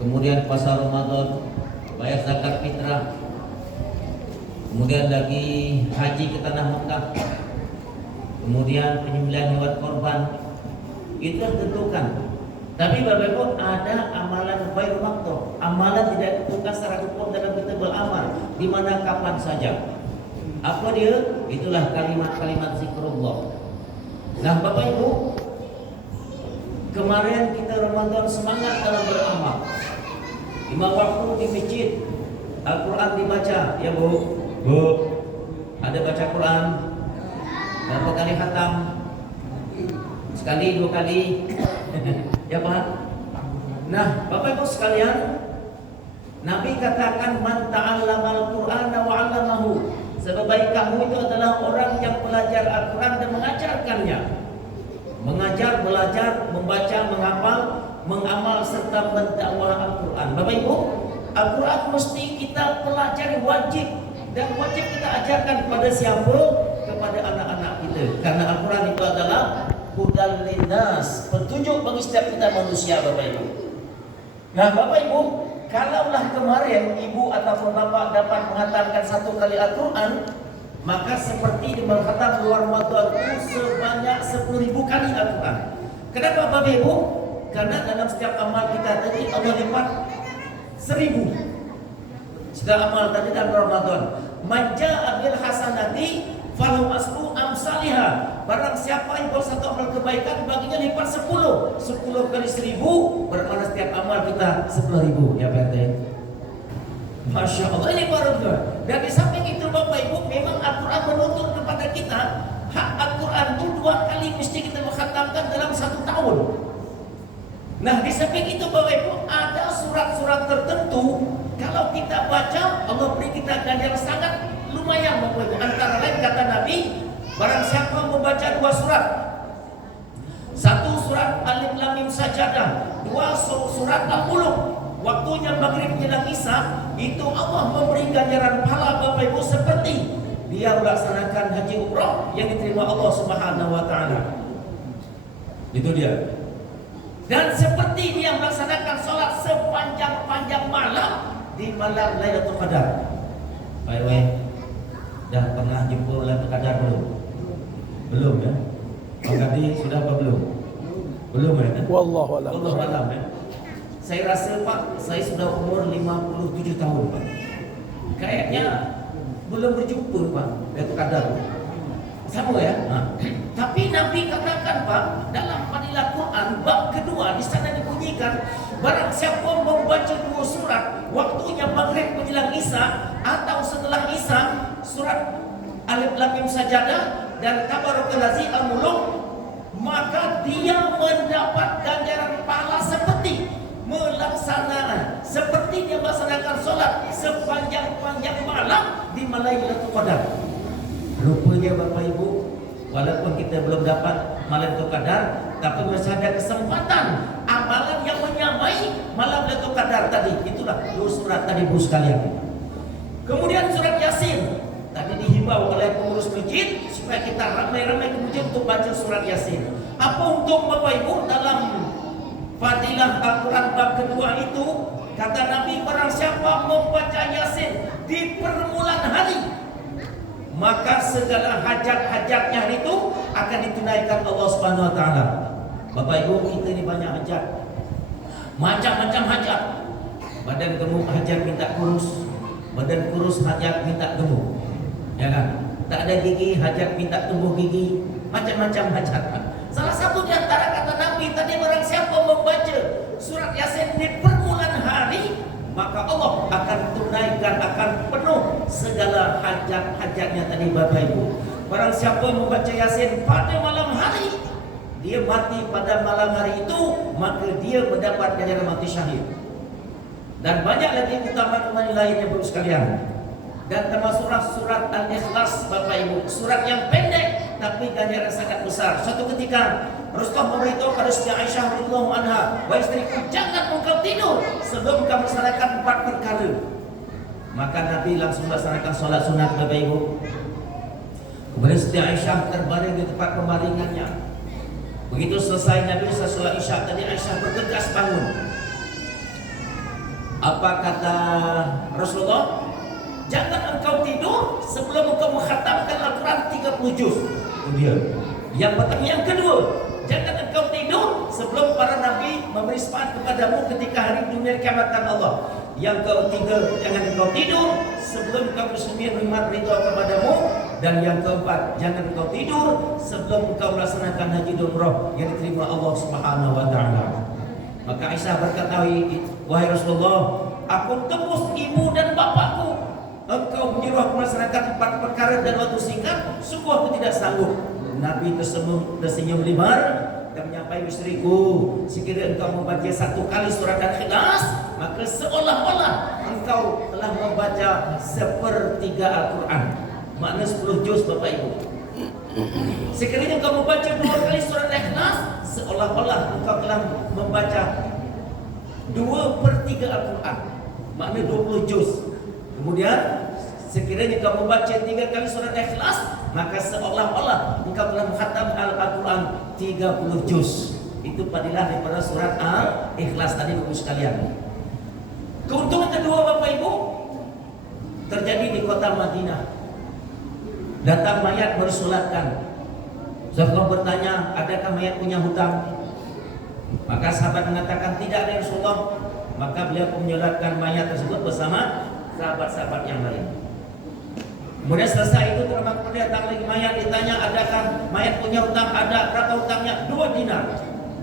kemudian puasa Ramadan, bayar zakat fitrah, kemudian lagi haji ke tanah Mekah, kemudian penyembelihan hewan korban, itu ditentukan. Tapi Bapak Ibu, ada amalan ghairul maqtu', amalan tidak ditentukan secara hukum dalam kita beramal di mana kapan saja. Apa dia? Itulah kalimat-kalimat zikrullah. Nah Bapak Ibu, kemarin kita Ramadan semangat dalam beramal. 5 waktu di masjid, Al-Quran dibaca, ya Bu. Bu, ada baca Quran berapa kali khatam? Sekali, 2 kali. Ya Pak. Nah Bapak Ibu sekalian, Nabi katakan man ta'allamal Qur'ana wa 'allamahu. Sebaik kamu itu adalah orang yang belajar Al-Quran dan mengajarkannya. Mengajar, belajar, membaca, menghafal, mengamal serta mendakwah Al-Quran. Bapak Ibu, Al-Quran mesti kita pelajari, wajib, dan wajib kita ajarkan kepada siapa? Kepada anak-anak kita. Karena Al-Quran itu adalah hudal linnas, petunjuk bagi setiap kita manusia, Bapak Ibu. Nah Bapak Ibu, kalaulah kemarin ibu ataupun bapak dapat menghatamkan 1 kali Al-Quran, maka seperti di menghatam luar Ramadan itu sebanyak 10.000 kali Al-Quran. Kenapa Bapak Ibu? Karena dalam setiap amal kita tadi Allah lipat 1.000. Setiap amal tadi dalam Ramadan, manja bil hasanati falahu asru amsalihah. Barang siapa yang buat 1 amal kebaikan, baginya lipat 10. 10 kali 1.000, bermakna setiap amal kita 10.000. Ya Pak RT. Masya Allah, ini baru juga. Dan di samping itu Bapak Ibu, memang Al-Quran menuntut kepada kita, hak Al-Quran itu 2 kali mesti kita mengkhatamkan dalam 1 tahun. Nah di samping itu Bapak Ibu, ada surat-surat tertentu, kalau kita baca, Allah beri kita ganjaran sangat lumayan Bapak Ibu. Antara lain kata Nabi, barang siapa membaca 2 surat, 1 surat Alif Lam Mim Sajadah, 2 surat Al-Mulk, waktunya maghrib menjelang isya, itu Allah memberi ganjaran pahala Bapak Ibu seperti dia melaksanakan haji umrah yang diterima Allah Subhanahu wa taala. Itu dia. Dan seperti dia melaksanakan sholat sepanjang-panjang malam di malam Lailatul Qadar. Pak RW, dah pernah jumpa Lailatul Qadar belum? Belum ya? Pak Kadi sudah apa belum? Belum ya? Wallahu a'lam. Wallahu a'lam ya. Saya rasa Pak, saya sudah umur 57 tahun Pak. Kayaknya belum berjumpa Pak Lailatul Qadar. Sama ya? Nah. Tapi Nabi katakan Pak, dalam Fadilah Quran bab kedua di sana dibunyikan, barang siapa membaca 2 surat, waktunya maghrib menjelang isya atau setelah isya, surat Alif Lam Mim Sajadah dan Tabarakallazi Al-Mulk, maka dia mendapat ganjaran pahala seperti dia melaksanakan sholat sepanjang-panjang malam di Lailatul Qadar. Rupanya Bapak Ibu, walaupun kita belum dapat Lailatul Qadar, tapi masih ada kesempatan amalan yang menyamai malam Lailatul Qadar tadi. Itulah 2 surat tadi Bu sekalian. Kemudian surat Yasin. Tadi dihimbau oleh pengurus masjid supaya kita ramai-ramai ke masjid untuk baca surat Yasin. Apa untung Bapak Ibu dalam Fadilah Al-Quran bab kedua itu, kata Nabi, barang siapa membaca Yasin di permulaan hari, maka segala hajat-hajatnya hari itu akan ditunaikan Allah Subhanahu wa taala. Bapak Ibu, kita ini banyak hajat. Macam-macam hajat. Badan gemuk hajat minta kurus, badan kurus hajat minta gemuk. Ya kan? Tak ada gigi hajat minta tumbuh gigi. Macam-macam hajat. Salah satu di antara kata Nabi tadi, barang siapa membaca surat Yasin di permulaan hari, maka Allah akan tunaikan, akan penuh segala hajat-hajatnya tadi Bapak Ibu. Barang siapa membaca Yasin pada malam hari, dia mati pada malam hari itu, maka dia mendapat ganjaran mati syahid. Dan banyak lagi keutamaan lainnya Bapak sekalian. Dan termasuk surat Al-Ikhlas Bapak Ibu, surat yang pendek tapi ganjaran sangat besar. Suatu ketika Rasulullah memberitahu kepada Siti Aisyah radhiyallahu anha, "Wahai istriku, jangan engkau tidur sebelum kamu melaksanakan 4 perkara." Maka Nabi langsung melaksanakan sholat sunat Bapak Ibu. Kemudian Siti Aisyah terbaring di tempat pembaringannya. Begitu selesai Nabi sholat Isya tadi, Aisyah bergegas bangun. Apa kata Rasulullah? Jangan engkau tidur sebelum engkau mengkhatamkan Al-Quran 30 juz. Itu dia. Yang pertama. Yang kedua, jangan engkau tidur sebelum para nabi memberi syafaat kepadamu ketika hari dunia kiamatan Allah. Yang ketiga, jangan engkau tidur sebelum engkau bersemi menerima ridha kepadamu. Dan yang keempat, jangan engkau tidur sebelum engkau melaksanakan haji dan umrah yang diterima Allah Subhanahu wa taala. Maka Aisyah berkata, wahai Rasulullah, aku tebus ibu dan bapakku. Engkau menyuruh melaksanakan 4 perkara dan waktu singkat, sungguh aku tidak sanggup. Nabi tersenyum lebar dan menyampaikan, istriku, sekiranya engkau membaca 1 kali surat Al-Ikhlas, maka seolah-olah engkau telah membaca 1/3 Al-Quran, makna 10 juz Bapak Ibu. Sekiranya engkau membaca 2 kali surat Al-Ikhlas, seolah-olah engkau telah membaca 2/3 Al-Quran, makna 20 juz. Kemudian sekiranya engkau membaca 3 kali surat Ikhlas, maka seolah-olah engkau telah menghatam Al-Quran 30 juz. Itu fadilah daripada surat Al-Ikhlas tadi Bapak sekalian. Keuntungan kedua Bapak Ibu terjadi di kota Madinah. Datang mayat bersolatkan. Sahabat bertanya, adakah mayat punya hutang? Maka sahabat mengatakan tidak ada, Rasulullah. Maka beliau menyolatkan mayat tersebut bersama sahabat-sahabat yang lain. Kemudian selesai itu kemudian datang lagi mayat, ditanya adakah mayat punya hutang? Ada. Berapa hutangnya? 2 dinar.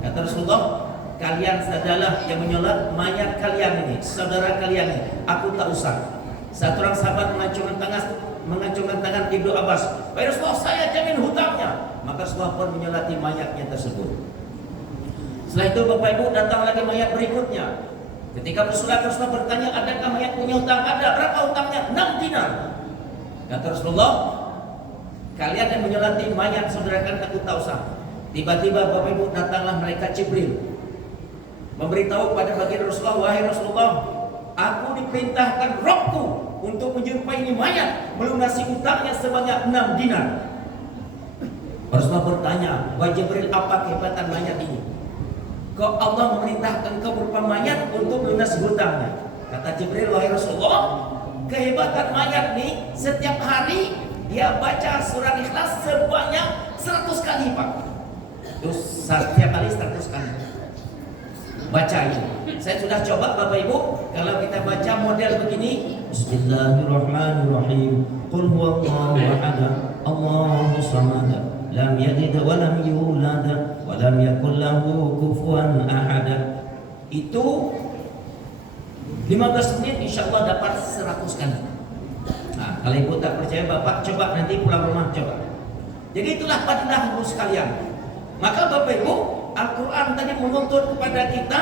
Kata Rasulullah, kalian adalah yang menyolat mayat kalian ini, saudara kalian ini. Aku tak usah. Satu orang sahabat mengacungkan tangan Ibnu Abbas. Wahai Rasulullah, saya jamin hutangnya. Maka Rasulullah pun menyolati mayatnya tersebut. Setelah itu Bapak Ibu datang lagi mayat berikutnya. Ketika Rasulullah bertanya, adakah mayat punya hutang? Ada. Berapa hutangnya? 6 dinar. Kata Rasulullah, kalian yang menyolati mayat saudara kalian aku tak usah. Tiba-tiba Bapak Ibu datanglah malaikat Jibril memberitahu pada baginda Rasulullah, wahai Rasulullah, aku diperintahkan Rabbku untuk menjumpai ini mayat melunasi hutangnya sebanyak 6 dinar. Rasulullah bertanya, wahai Jibril, apa kehebatan mayat ini? Kok Allah memerintahkan kau berupa mayat untuk melunasi hutangnya? Kata Jibril, wahai Rasulullah, kehebatan mayat nih, setiap hari dia baca surah Ikhlas sebanyak 100 kali Pak. Terus setiap kali 100 kali baca ini. Saya sudah coba Bapak Ibu, kalau kita baca model begini, Bismillahirrahmanirrahim, Qul huwallahu ahad, Allahu samad, lam yalid wa lam yulad wa lam yakul lahu kufuwan ahad. Itu 15 menit insya Allah dapat 100 kali. Nah, kalau ibu tak percaya Bapak coba nanti pulang rumah coba. Jadi itulah fadilah Ibu sekalian. Maka Bapak Ibu, Al-Quran tadi menuntut kepada kita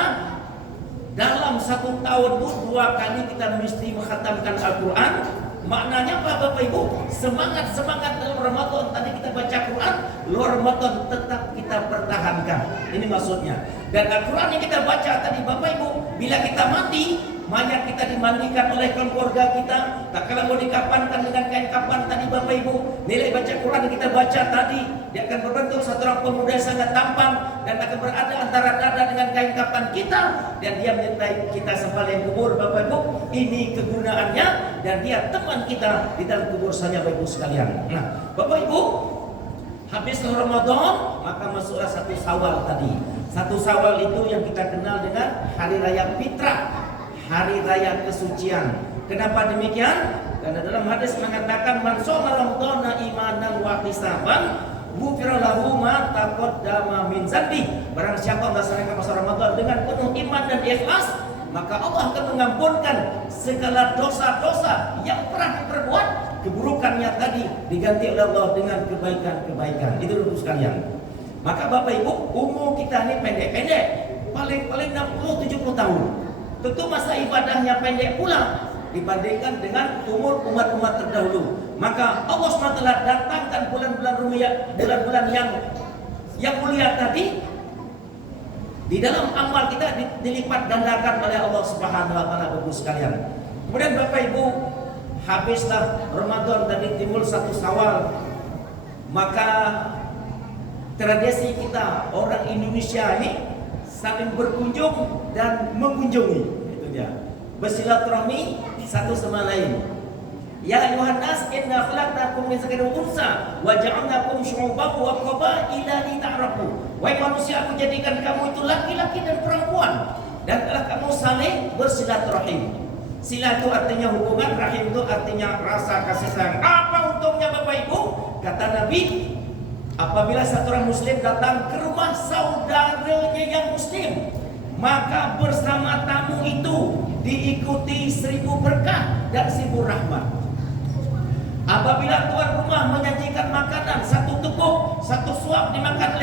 dalam 1 tahun itu 2 kali kita mesti menghatamkan Al-Quran. Maknanya apa Bapak Ibu? Semangat dalam Ramadan tadi kita baca Quran, luar Ramadan tetap kita pertahankan. Ini maksudnya. Dan Al-Quran yang kita baca tadi Bapak Ibu, bila kita mati, mayat kita dimandikan oleh keluarga kita. Tak kala mau dikapankan dengan kain kapan tadi Bapak Ibu, nilai baca Quran yang kita baca tadi, dia akan berbentuk satu orang pemuda yang sangat tampan dan akan berada antara dada dengan kain kapan kita, dan dia menyertai kita sampai kubur Bapak Ibu. Ini kegunaannya, dan dia teman kita di dalam kubur sana Bapak Ibu sekalian. Nah Bapak Ibu, habis Ramadan maka masuklah 1 Syawal tadi. 1 Syawal itu yang kita kenal dengan Hari Raya Fitrah, Hari Raya Kesucian. Kenapa demikian? Karena dalam hadis mengatakan man shoma ramadhana imanan wa ihtisaban ghufira lahu ma taqaddama min dzambi. Barang siapa melaksanakan puasa Ramadan dengan penuh iman dan ikhlas, maka Allah akan mengampunkan segala dosa-dosa yang pernah diperbuat. Keburukannya tadi diganti oleh Allah dengan kebaikan-kebaikan. Itu dulu sekalian. Maka Bapak Ibu, umur kita ini pendek-pendek, paling 60-70 tahun. Tentu masa ibadahnya pendek pula dibandingkan dengan umur umat-umat terdahulu. Maka Allah SWT datangkan bulan-bulan rumiah, bulan-bulan yang mulia tadi, di dalam amal kita dilipat gandakan oleh Allah Subhanahu wa taala Bapak sekalian. Kemudian Bapak Ibu, habislah Ramadan tadi timbul 1 Syawal. Maka tradisi kita orang Indonesia ini saling berkunjung dan mengunjungi. Itu dia. bersilaturahmi satu sama lain. Ya ayuhan nas, inna khalaqnakum min dzakarin wa unsa wa ja'alnakum syu'uban wa qabaila lita'arafu. Wahai manusia, aku jadikan kamu itu laki-laki dan perempuan, dan telah kamu saling bersilaturahim. Sila itu artinya hubungan, rahim itu artinya rasa kasih sayang. Apa untungnya Bapak Ibu? Kata Nabi, apabila satu orang muslim datang ke rumah saudaranya yang muslim, maka bersama tamu itu diikuti 1000 berkah dan 1000 rahmat. Apabila tuan rumah menyajikan makanan, satu teguk, satu suap dimakan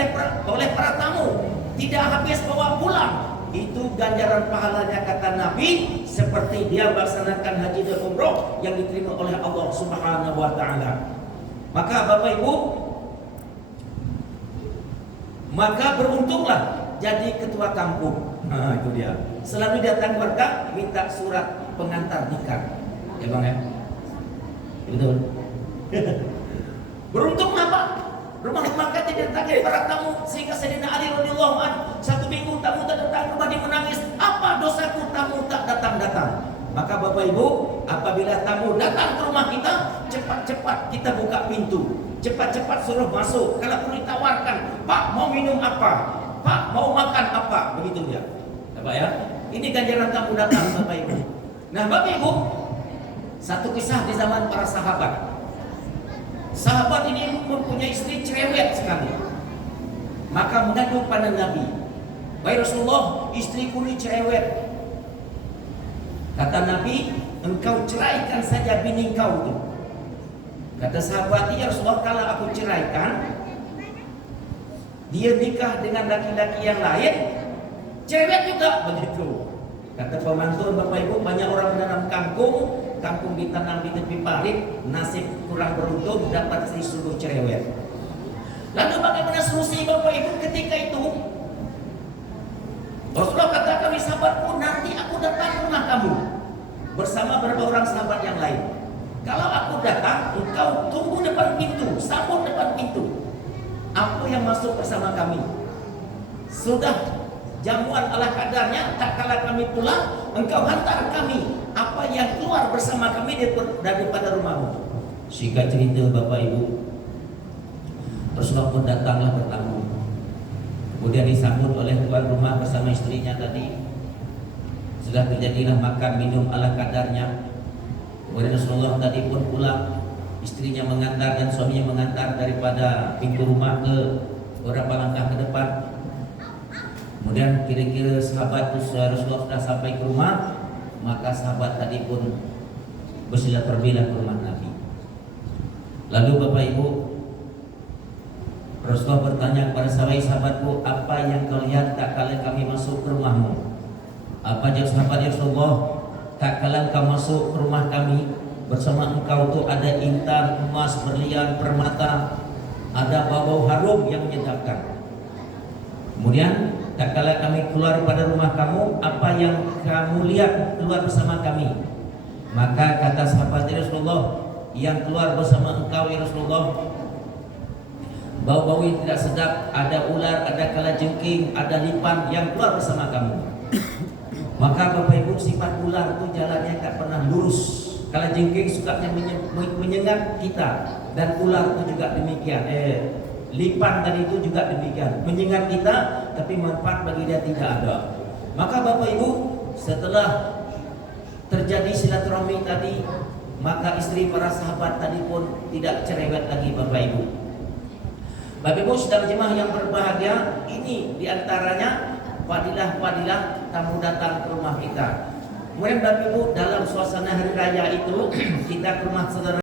oleh para tamu, tidak habis bawa pulang, itu ganjaran pahalanya kata Nabi seperti dia melaksanakan haji dan umroh yang diterima oleh Allah Subhanahu wa taala. Maka Bapak Ibu, maka beruntunglah jadi ketua kampung. Nah, itu dia. Selalu datang berkah, minta surat pengantar nikah. Ya Bang ya? Betul. Beruntung apa? Rumah makan didatangi para tamu sehingga Sayyidina Ali radhiyallahu anhu 1 minggu tamu tak datang, rumah dia menangis. Apa dosaku tamu tak datang-datang? Maka Bapak Ibu, apabila tamu datang ke rumah kita, cepat-cepat kita buka pintu, cepat-cepat suruh masuk. Kalau perlu ditawarkan, Pak mau minum apa? Pak mau makan apa? Begitu dia. Bapak ya, ini ganjaran tamu datang Bapak Ibu. Nah Bapak Ibu, satu kisah di zaman para sahabat. Sahabat ini mempunyai istri cerewet sekali. Maka mengadu pada Nabi, wahai Rasulullah, istriku ini cerewet. Kata Nabi, engkau ceraikan saja bini kau itu. Kata sahabat, ya Rasulullah, kalau aku ceraikan, dia nikah dengan laki-laki yang lain, cerewet juga begitu. Kata pemantun, Bapak Ibu, banyak orang menanam kangkung, kangkung ditanam di tepi parit, nasib kurang beruntung, dapat istri sungguh cerewet. Lalu bagaimana solusi Bapak Ibu ketika itu? Rasulullah kata, kami sahabatku, nanti aku datang ke rumah kamu bersama beberapa orang sahabat yang lain. Kalau aku datang, engkau tunggu depan pintu, sambut depan pintu. Aku yang masuk bersama kami. Sudah jamuan ala kadarnya, tak kala kami pulang, engkau hantar kami apa yang keluar bersama kami daripada rumahmu. Singkat cerita Bapak Ibu, Rasulullah pun datanglah bertamu. Kemudian disambut oleh tuan rumah bersama istrinya tadi. Sudah terjadilah makan minum ala kadarnya. Kemudian Rasulullah tadi pun pulang, istrinya mengantar dan suaminya mengantar daripada pintu rumah ke beberapa langkah ke depan. Kemudian kira-kira sahabat Rasulullah sudah sampai ke rumah, maka sahabat tadi pun bersilaturahmi ke rumah Nabi. Lalu Bapak Ibu, Rasulullah bertanya kepada sahabatku, apa yang kau lihat tak kala kami masuk ke rumahmu? Apa jawab sahabat Rasulullah? Tak kala kau masuk ke rumah kami, bersama engkau tu ada intan, emas, berlian, permata, ada bau harum yang menyedapkan. Kemudian tak kala kami keluar pada rumah kamu, apa yang kamu lihat keluar bersama kami? Maka kata sahabat Rasulullah, yang keluar bersama engkau ya Rasulullah, bau-bau yang tidak sedap, ada ular, ada kalajengking, ada lipan yang keluar bersama kamu. Maka Bapak Ibu, sifat ular itu jalannya tak pernah lurus. Kalajengking sukanya menyengat kita, dan ular itu juga demikian. Lipan tadi itu juga demikian, menyengat kita, tapi manfaat bagi dia tidak ada. Maka Bapak Ibu, setelah terjadi silaturahmi tadi, maka istri para sahabat tadi pun tidak cerewet lagi Bapak Ibu. Bapak Ibu sedang jemaah yang berbahagia, ini diantaranya fadilah-fadilah tamu datang ke rumah kita. Kemudian Bapak Ibu, dalam suasana hari raya itu kita ke rumah saudara